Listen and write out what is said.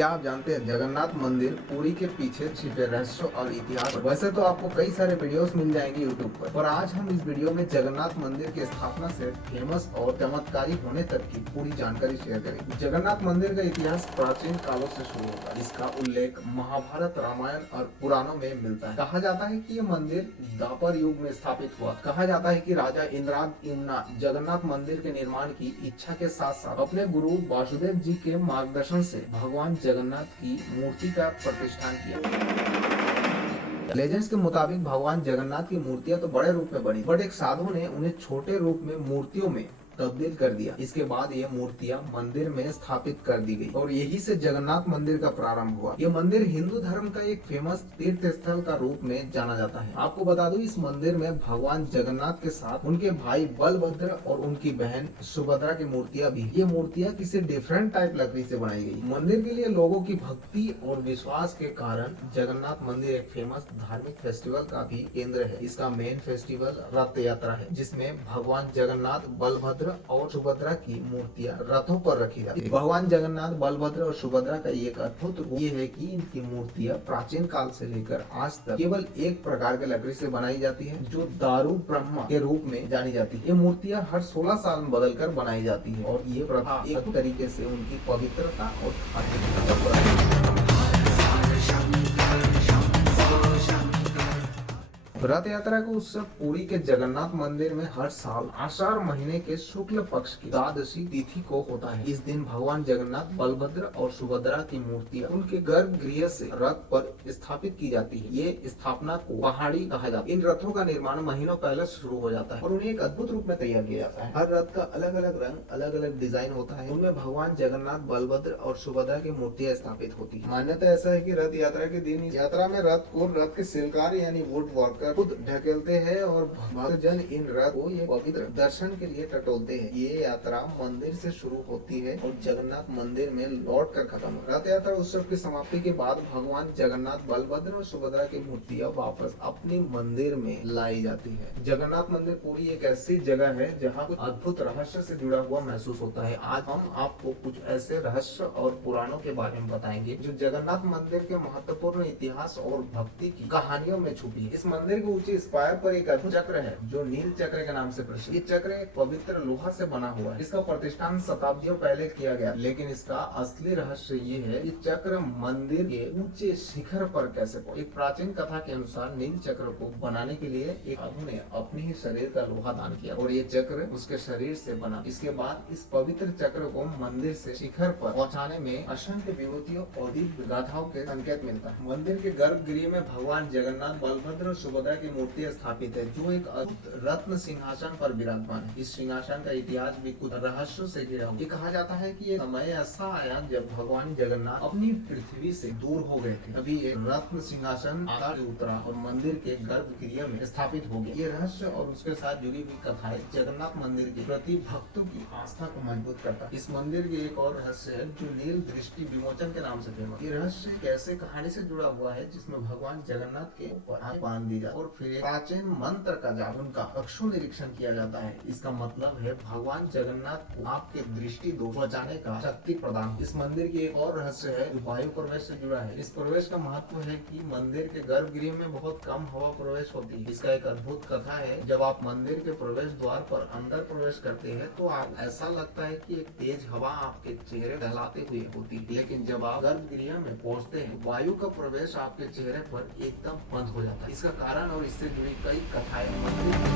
क्या आप जानते हैं जगन्नाथ मंदिर पुरी के पीछे छिपे रहस्य और इतिहास। वैसे तो आपको कई सारे वीडियोस मिल जाएंगे यूट्यूब पर आज हम इस वीडियो में जगन्नाथ मंदिर की स्थापना से फेमस और चमत्कारी होने तक की पूरी जानकारी शेयर करेंगे। जगन्नाथ मंदिर का इतिहास प्राचीन कालों से शुरू होता है। इसका उल्लेख महाभारत, रामायण और पुराणों में मिलता है। कहा जाता है कि ये मंदिर द्वापर युग में स्थापित हुआ। कहा जाता है कि राजा इंद्राद जगन्नाथ मंदिर के निर्माण की इच्छा के साथ साथ अपने गुरु वासुदेव जी के मार्गदर्शन से भगवान जगन्नाथ की मूर्ति का प्रतिष्ठान किया। लेजेंड्स के मुताबिक भगवान जगन्नाथ की मूर्तियां तो बड़े रूप में बनी, बट एक साधु ने उन्हें छोटे रूप में मूर्तियों में तब्दील कर दिया। इसके बाद ये मूर्तियां मंदिर में स्थापित कर दी गई और यही से जगन्नाथ मंदिर का प्रारंभ हुआ। ये मंदिर हिंदू धर्म का एक फेमस तीर्थ स्थल का रूप में जाना जाता है। आपको बता दूं, इस मंदिर में भगवान जगन्नाथ के साथ उनके भाई बलभद्र और उनकी बहन सुभद्रा की मूर्तियां भी। ये मूर्तियां किसी डिफरेंट टाइप लकड़ी से बनाई गई। मंदिर के लिए लोगों की भक्ति और विश्वास के कारण जगन्नाथ मंदिर एक फेमस धार्मिक फेस्टिवल का भी केंद्र है। इसका मेन फेस्टिवल रथ यात्रा है, जिसमें भगवान जगन्नाथ, बलभद्र और सुभद्रा की मूर्तियां रथों पर रखी जाती है। भगवान जगन्नाथ, बलभद्र और सुभद्रा का एक अद्भुत रूप ये है कि इनकी मूर्तियां प्राचीन काल से लेकर आज तक केवल एक प्रकार के लकड़ी से बनाई जाती है, जो दारू ब्रह्मा के रूप में जानी जाती है। ये मूर्तियां हर 16 साल में बदलकर बनाई जाती है और ये प्रथा एक तरीके से उनकी पवित्रता और रथ यात्रा का उत्सव पुरी के जगन्नाथ मंदिर में हर साल आषाढ़ महीने के शुक्ल पक्ष की द्वादशी तिथि को होता है। इस दिन भगवान जगन्नाथ, बलभद्र और सुभद्रा की मूर्तियां उनके गर्भगृह से रथ पर स्थापित की जाती है। ये स्थापना को पहाड़ी कहा जाता है। इन रथों का निर्माण महीनों पहले शुरू हो जाता है और उन्हें एक अद्भुत रूप में तैयार किया जाता है। हर रथ का अलग अलग रंग, अलग अलग डिजाइन होता है। उनमें भगवान जगन्नाथ, बलभद्र और सुभद्रा की मूर्तियां स्थापित होती है। मान्यता ऐसा है कि रथ यात्रा के दिन यात्रा में रथ को रथ के शिल्पकार यानी वुड वर्कर खुद ढकेलते हैं और भक्तजन इन रथ को ये पवित्र दर्शन के लिए टटोलते हैं। ये यात्रा मंदिर से शुरू होती है और जगन्नाथ मंदिर में लौट कर खत्म होती है। रथ यात्रा उत्सव की समाप्ति के बाद भगवान जगन्नाथ, बलभद्र और सुभद्रा की मूर्तियां वापस अपने मंदिर में लाई जाती है। जगन्नाथ मंदिर पूरी एक ऐसी जगह है जहाँ कुछ अद्भुत रहस्य से जुड़ा हुआ महसूस होता है। आज हम आपको कुछ ऐसे रहस्य और पुराणों के बारे में बताएंगे जो जगन्नाथ मंदिर के महत्वपूर्ण इतिहास और भक्ति की कहानियों में छुपी है। इस मंदिर के ऊंचे स्पायर पर एक अद्भुत चक्र है जो नील चक्र के नाम से प्रसिद्ध। ये चक्र एक पवित्र लोहा से बना हुआ है। इसका प्रतिष्ठान शताब्दियों पहले किया गया, लेकिन इसका असली रहस्य ये है कि चक्र मंदिर के ऊंचे शिखर पर कैसे पहुंचा। एक प्राचीन कथा के अनुसार नील चक्र को बनाने के लिए एक साधु ने अपने ही शरीर का लोहा दान किया और ये चक्र उसके शरीर से बना। इसके बाद इस पवित्र चक्र को मंदिर से शिखर पर पहुंचाने में असंख्य विभूतियों और दिव्य गाथाओं के संकेत मिलता है। मंदिर के गर्भगृह में भगवान जगन्नाथ, बलभद्र और सुभद्रा की मूर्तियां स्थापित है, जो एक अद्भुत रत्न सिंहासन पर विराजमान है। इस सिंहासन का इतिहास भी कुछ रहस्यों से घिरा हुआ है। कहा जाता है कि एक समय ऐसा आया जब भगवान जगन्नाथ अपनी पृथ्वी से दूर हो गए थे। अभी एक रत्न सिंहासन आकाश से उतरा और मंदिर के गर्भगृह में स्थापित हो गया। ये रहस्य और उसके साथ जुड़ी हुई कथाएं जगन्नाथ मंदिर के प्रति भक्तों की आस्था को मजबूत करता है। इस मंदिर के एक और रहस्य है जो नील दृष्टि विमोचन के नाम से फेमस। ये रहस्य एक ऐसे कहानी से जुड़ा हुआ है जिसमें भगवान जगन्नाथ के ऊपर हाथ बांध दी जाती है और फिर प्राचीन मंत्र का जाप, उनका अक्षु निरीक्षण किया जाता है। इसका मतलब है भगवान जगन्नाथ को आपके दृष्टि दोष बचाने का शक्ति प्रदान। इस मंदिर की एक और रहस्य है जो वायु प्रवेश से जुड़ा है। इस प्रवेश का महत्व है कि मंदिर के गर्भगृह में बहुत कम हवा प्रवेश होती है। इसका एक अद्भुत कथा है, जब आप मंदिर के प्रवेश द्वार पर अंदर प्रवेश करते हैं तो आप ऐसा लगता है कि एक तेज हवा आपके चेहरे दहलाते हुए होती है, लेकिन जब आप गर्भगृह में पहुंचते हैं वायु का प्रवेश आपके चेहरे पर एकदम बंद हो जाता है। इसका कारण और इससे जुड़ी कई कथाएं मंदिर